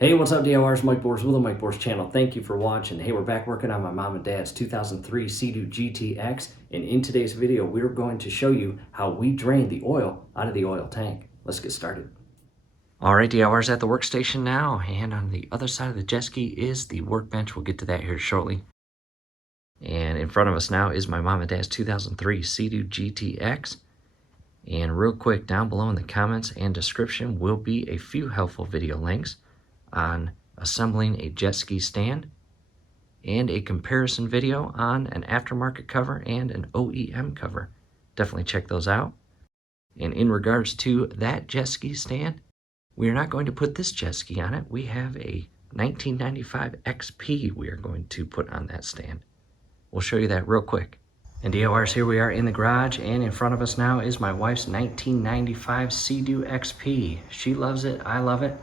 Hey, what's up, DIYers? Mike Bors with the Mike Bors channel. Thank you for watching. Hey, we're back working on my mom and dad's 2003 Sea-Doo GTX, and in today's video, we're going to show you how we drain the oil out of the oil tank. Let's get started. All right, DIYers, at the workstation now, and on the other side of the jet ski is the workbench. We'll get to that here shortly. And in front of us now is my mom and dad's 2003 Sea-Doo GTX. And real quick, down below in the comments and description will be a few helpful video links on assembling a jet ski stand and a comparison video on an aftermarket cover and an OEM cover. Definitely check those out. And in regards to that jet ski stand, we are not going to put this jet ski on it. We have a 1995 XP we are going to put on that stand. We'll show you that real quick. And DIYers, here we are in the garage, and in front of us now is my wife's 1995 Sea-Doo XP. She loves it, I love it.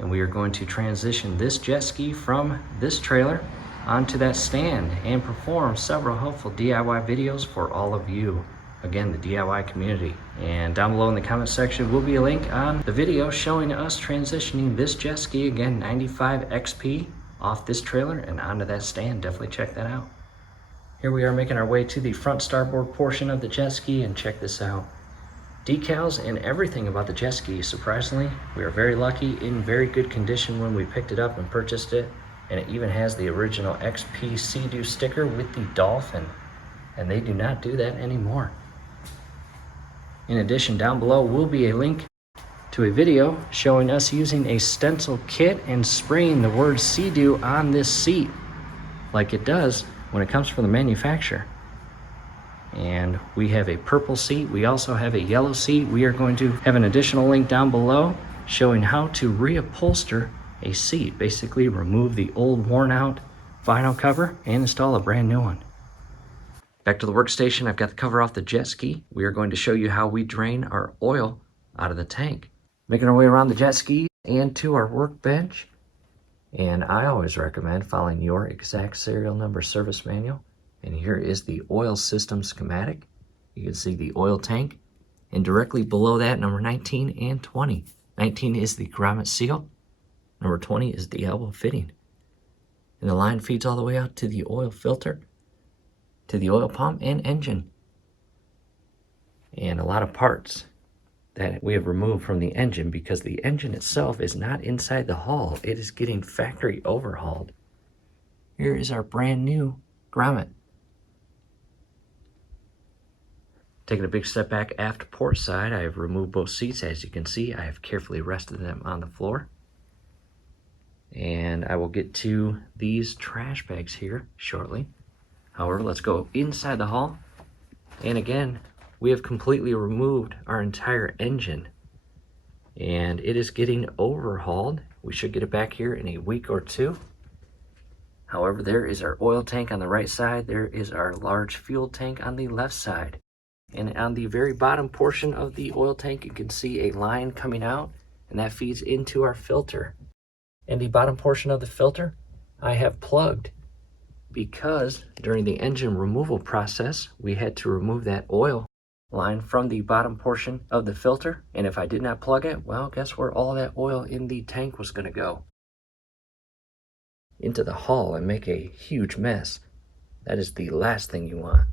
And we are going to transition this jet ski from this trailer onto that stand and perform several helpful DIY videos for all of you. Again, the DIY community. And down below in the comment section will be a link on the video showing us transitioning this jet ski, again, 95 XP, off this trailer and onto that stand. Definitely check that out. Here we are making our way to the front starboard portion of the jet ski, and check this out. Decals and everything about the jet ski, surprisingly, we are very lucky, in very good condition when we picked it up and purchased it. And it even has the original XP Sea-Doo sticker with the dolphin, and they do not do that anymore. In addition, down below will be a link to a video showing us using a stencil kit and spraying the word Sea-Doo on this seat like it does when it comes from the manufacturer. And we have a purple seat. We also have a yellow seat. We are going to have an additional link down below showing how to reupholster a seat. Basically remove the old worn out vinyl cover and install a brand new one. Back to the workstation, I've got the cover off the jet ski. We are going to show you how we drain our oil out of the tank. Making our way around the jet ski and to our workbench. And I always recommend following your exact serial number service manual. And here is the oil system schematic. You can see the oil tank, and directly below that, number 19 and 20. 19 is the grommet seal, number 20 is the elbow fitting. And the line feeds all the way out to the oil filter, to the oil pump and engine. And a lot of parts that we have removed from the engine because the engine itself is not inside the hull. It is getting factory overhauled. Here is our brand new grommet. Taking a big step back aft port side, I have removed both seats. As you can see, I have carefully rested them on the floor. And I will get to these trash bags here shortly. However, let's go inside the hull. And again, we have completely removed our entire engine. And it is getting overhauled. We should get it back here in a week or two. However, there is our oil tank on the right side. There is our large fuel tank on the left side. And on the very bottom portion of the oil tank, you can see a line coming out, and that feeds into our filter. And the bottom portion of the filter, I have plugged because during the engine removal process, we had to remove that oil line from the bottom portion of the filter. And if I did not plug it, well, guess where all that oil in the tank was going to go? Into the hull and make a huge mess. That is the last thing you want.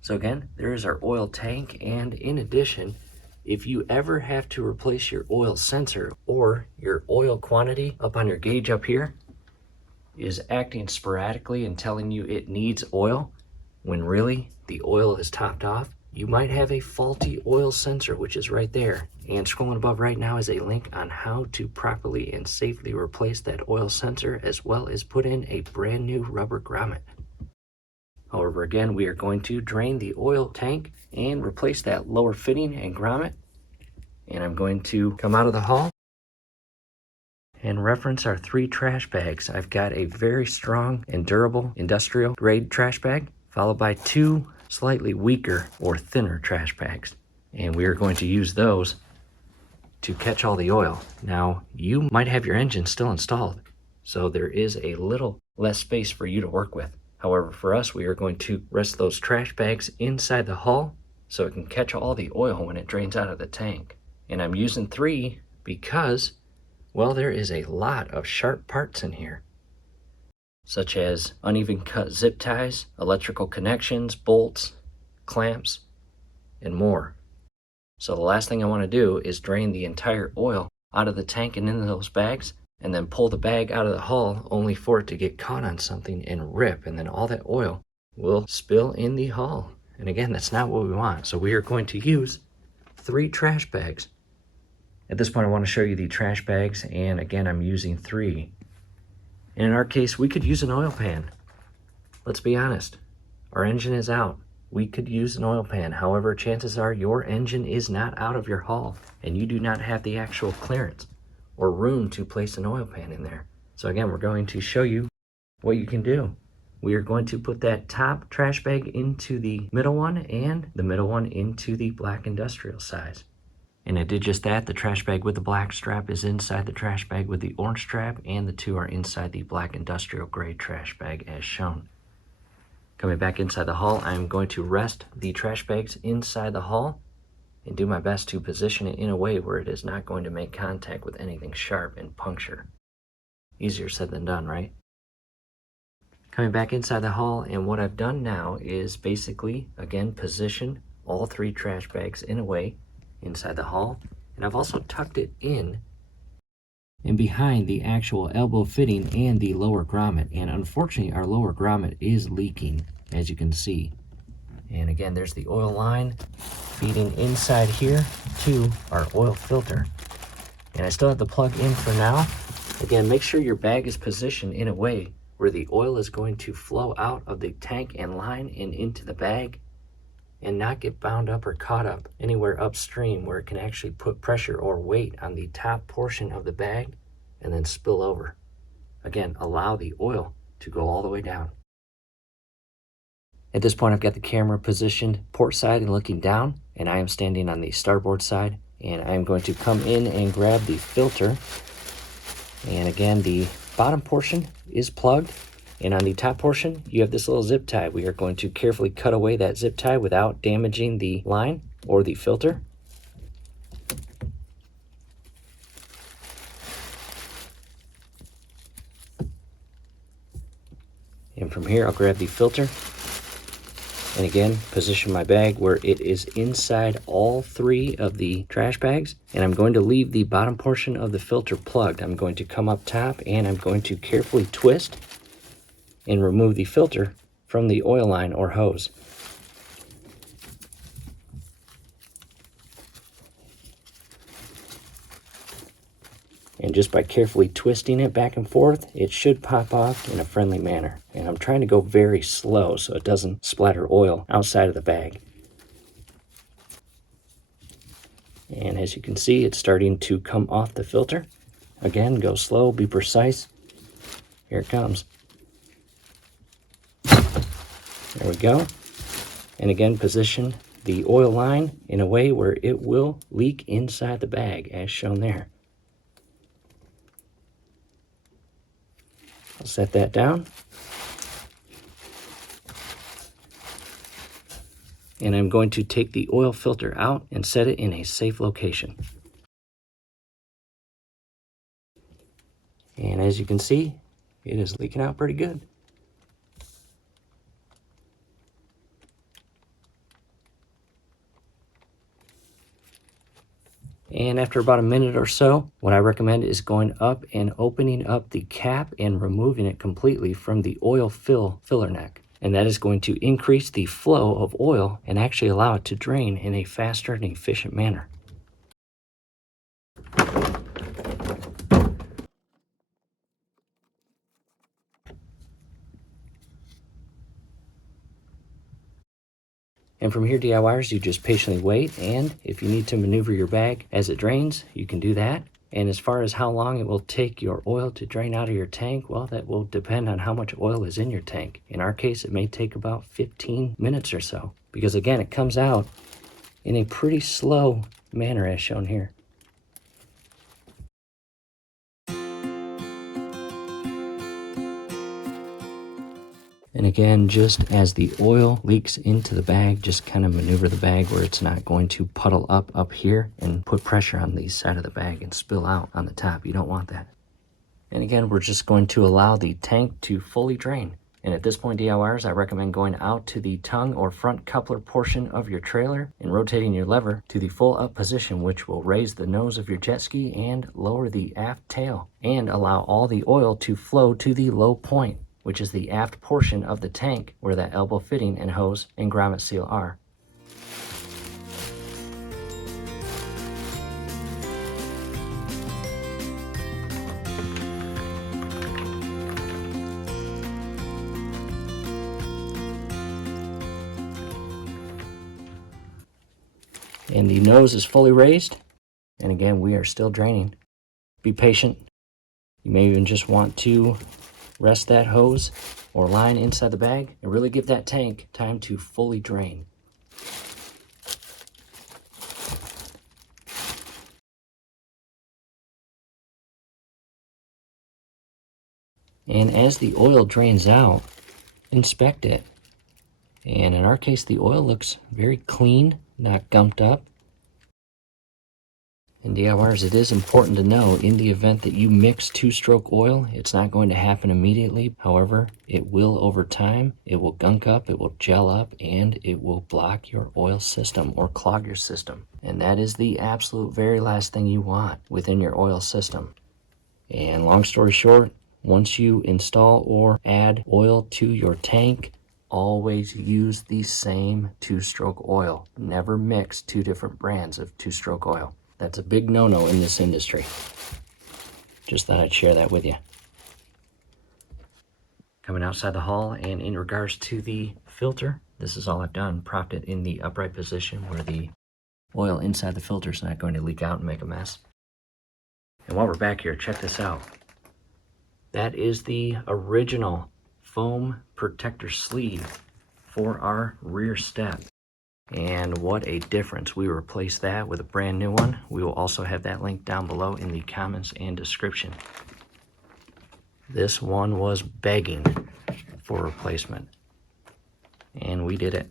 So again, there is our oil tank, and in addition, if you ever have to replace your oil sensor or your oil quantity up on your gauge up here is acting sporadically and telling you it needs oil when really the oil is topped off, you might have a faulty oil sensor, which is right there. And scrolling above right now is a link on how to properly and safely replace that oil sensor, as well as put in a brand new rubber grommet. However, again, we are going to drain the oil tank and replace that lower fitting and grommet. And I'm going to come out of the hull and reference our 3 trash bags. I've got a very strong and durable industrial grade trash bag, followed by 2 slightly weaker or thinner trash bags. And we are going to use those to catch all the oil. Now, you might have your engine still installed, so there is a little less space for you to work with. However, for us, we are going to rest those trash bags inside the hull so it can catch all the oil when it drains out of the tank. And I'm using 3 because Well, there is a lot of sharp parts in here, such as uneven cut zip ties, electrical connections, bolts, clamps, and more. So the last thing I want to do is drain the entire oil out of the tank and into those bags, and then pull the bag out of the hull only for it to get caught on something and rip, and then all that oil will spill in the hull. And again, that's not what we want. So we are going to use 3 trash bags. At this point, I want to show you the trash bags, and again, I'm using 3. And in our case, we could use an oil pan. Let's be honest, our engine is out. We could use an oil pan. However, chances are your engine is not out of your hull, and you do not have the actual clearance or room to place an oil pan in there. So again, we're going to show you what you can do. We are going to put that top trash bag into the middle one and the middle one into the black industrial size. And I did just that. The trash bag with the black strap is inside the trash bag with the orange strap, and the 2 are inside the black industrial gray trash bag as shown. Coming back inside the hull, I'm going to rest the trash bags inside the hull and do my best to position it in a way where it is not going to make contact with anything sharp and puncture. Easier said than done, right? Coming back inside the hull, and what I've done now is basically, again, position all 3 trash bags in a way inside the hull, and I've also tucked it in and behind the actual elbow fitting and the lower grommet. And unfortunately, our lower grommet is leaking, as you can see. And again, there's the oil line feeding inside here to our oil filter. And I still have the plug in for now. Again, make sure your bag is positioned in a way where the oil is going to flow out of the tank and line and into the bag, and not get bound up or caught up anywhere upstream where it can actually put pressure or weight on the top portion of the bag and then spill over. Again, allow the oil to go all the way down. At this point, I've got the camera positioned port side and looking down, and I am standing on the starboard side, and I'm going to come in and grab the filter. And again, the bottom portion is plugged, and on the top portion, you have this little zip tie. We are going to carefully cut away that zip tie without damaging the line or the filter. And from here, I'll grab the filter, and again, position my bag where it is inside all 3 of the trash bags. And I'm going to leave the bottom portion of the filter plugged. I'm going to come up top, and I'm going to carefully twist and remove the filter from the oil line or hose. And just by carefully twisting it back and forth, it should pop off in a friendly manner. And I'm trying to go very slow so it doesn't splatter oil outside of the bag. And as you can see, it's starting to come off the filter. Again, go slow, be precise. Here it comes. There we go. And again, position the oil line in a way where it will leak inside the bag, as shown there. I'll set that down. And I'm going to take the oil filter out and set it in a safe location. And as you can see, it is leaking out pretty good. And after about a minute or so, what I recommend is going up and opening up the cap and removing it completely from the oil filler neck. And that is going to increase the flow of oil and actually allow it to drain in a faster and efficient manner. And from here, DIYers, you just patiently wait, and if you need to maneuver your bag as it drains, you can do that. And as far as how long it will take your oil to drain out of your tank, well, that will depend on how much oil is in your tank. In our case, it may take about 15 minutes or so, because again, it comes out in a pretty slow manner as shown here. And again, just as the oil leaks into the bag, just kind of maneuver the bag where it's not going to puddle up here and put pressure on the side of the bag and spill out on the top. You don't want that. And again, we're just going to allow the tank to fully drain. And at this point, DIYers, I recommend going out to the tongue or front coupler portion of your trailer and rotating your lever to the full up position, which will raise the nose of your jet ski and lower the aft tail and allow all the oil to flow to the low point, which is the aft portion of the tank where that elbow fitting and hose and grommet seal are. And the nose is fully raised. And again, we are still draining. Be patient. You may even just want to rest that hose or line inside the bag and really give that tank time to fully drain. And as the oil drains out, inspect it. And in our case, the oil looks very clean, not gumped up. And DIYers, it is important to know in the event that you mix two-stroke oil, it's not going to happen immediately. However, it will over time. It will gunk up, it will gel up, and it will block your oil system or clog your system. And that is the absolute very last thing you want within your oil system. And long story short, once you install or add oil to your tank, always use the same two-stroke oil. Never mix two different brands of two-stroke oil. That's a big no-no in this industry. Just thought I'd share that with you. Coming outside the hull, and in regards to the filter, this is all I've done. Propped it in the upright position where the oil inside the filter is not going to leak out and make a mess. And while we're back here, check this out. That is the original foam protector sleeve for our rear step. And what a difference. We replaced that with a brand new one. We will also have that link down below in the comments and description. This one was begging for replacement, and we did it.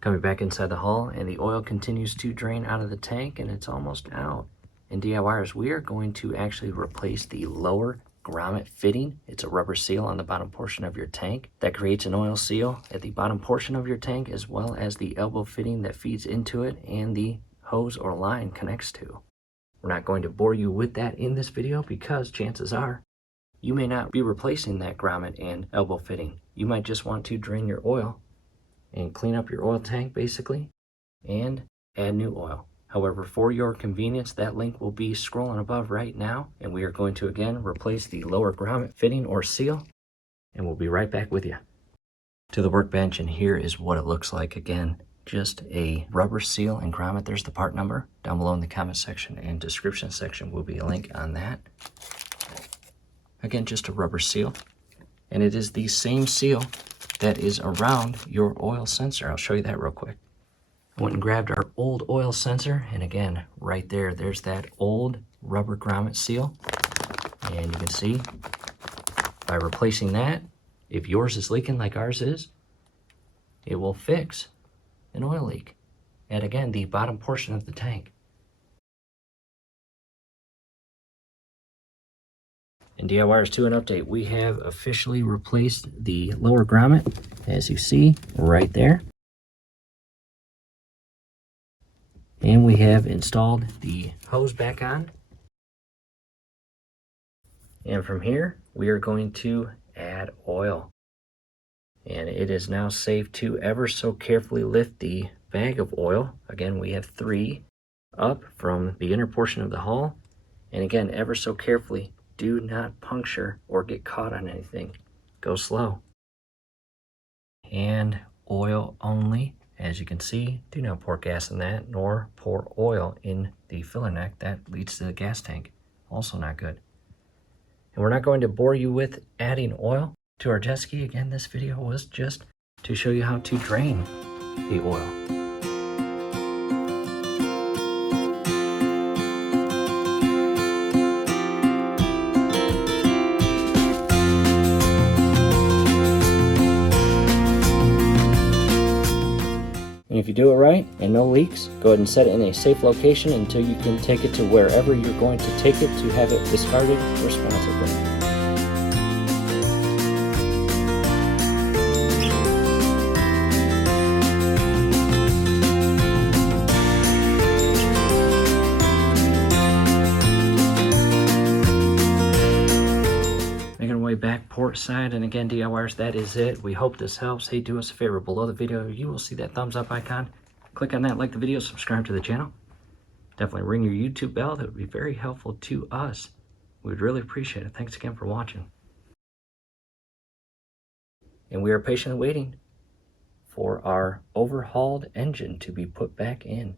Coming back inside the hull, and the oil continues to drain out of the tank, and it's almost out. And DIYers, we are going to actually replace the lower grommet fitting. It's a rubber seal on the bottom portion of your tank that creates an oil seal at the bottom portion of your tank, as well as the elbow fitting that feeds into it and the hose or line connects to. We're not going to bore you with that in this video because chances are you may not be replacing that grommet and elbow fitting. You might just want to drain your oil and clean up your oil tank basically and add new oil. However, for your convenience, that link will be scrolling above right now, and we are going to again replace the lower grommet fitting or seal, and we'll be right back with you. To the workbench, and here is what it looks like. Again, just a rubber seal and grommet. There's the part number down below in the comment section and description section will be a link on that. Again, just a rubber seal, and it is the same seal that is around your oil sensor. I'll show you that real quick. Went and grabbed our old oil sensor, and again, right there, there's that old rubber grommet seal. And you can see, by replacing that, if yours is leaking like ours is, it will fix an oil leak at, again, the bottom portion of the tank. And DIYers, to an update, we have officially replaced the lower grommet, as you see right there. And we have installed the hose back on. And from here, we are going to add oil. And it is now safe to ever so carefully lift the bag of oil. Again, we have 3 up from the inner portion of the hull. And again, ever so carefully, do not puncture or get caught on anything. Go slow. And oil only. As you can see, do not pour gas in that, nor pour oil in the filler neck. That leads to the gas tank. Also not good. And we're not going to bore you with adding oil to our jet ski. Again, this video was just to show you how to drain the oil. you do it right and no leaks, go ahead and set it in a safe location until you can take it to wherever you're going to take it to have it discarded responsibly. Making our way back port side, and again, DIYers, that is it. We hope this helps. Hey, do us a favor. Below the video, you will see that thumbs up icon. Click on that, like the video, subscribe to the channel. Definitely ring your YouTube bell. That would be very helpful to us. We would really appreciate it. Thanks again for watching. And we are patiently waiting for our overhauled engine to be put back in.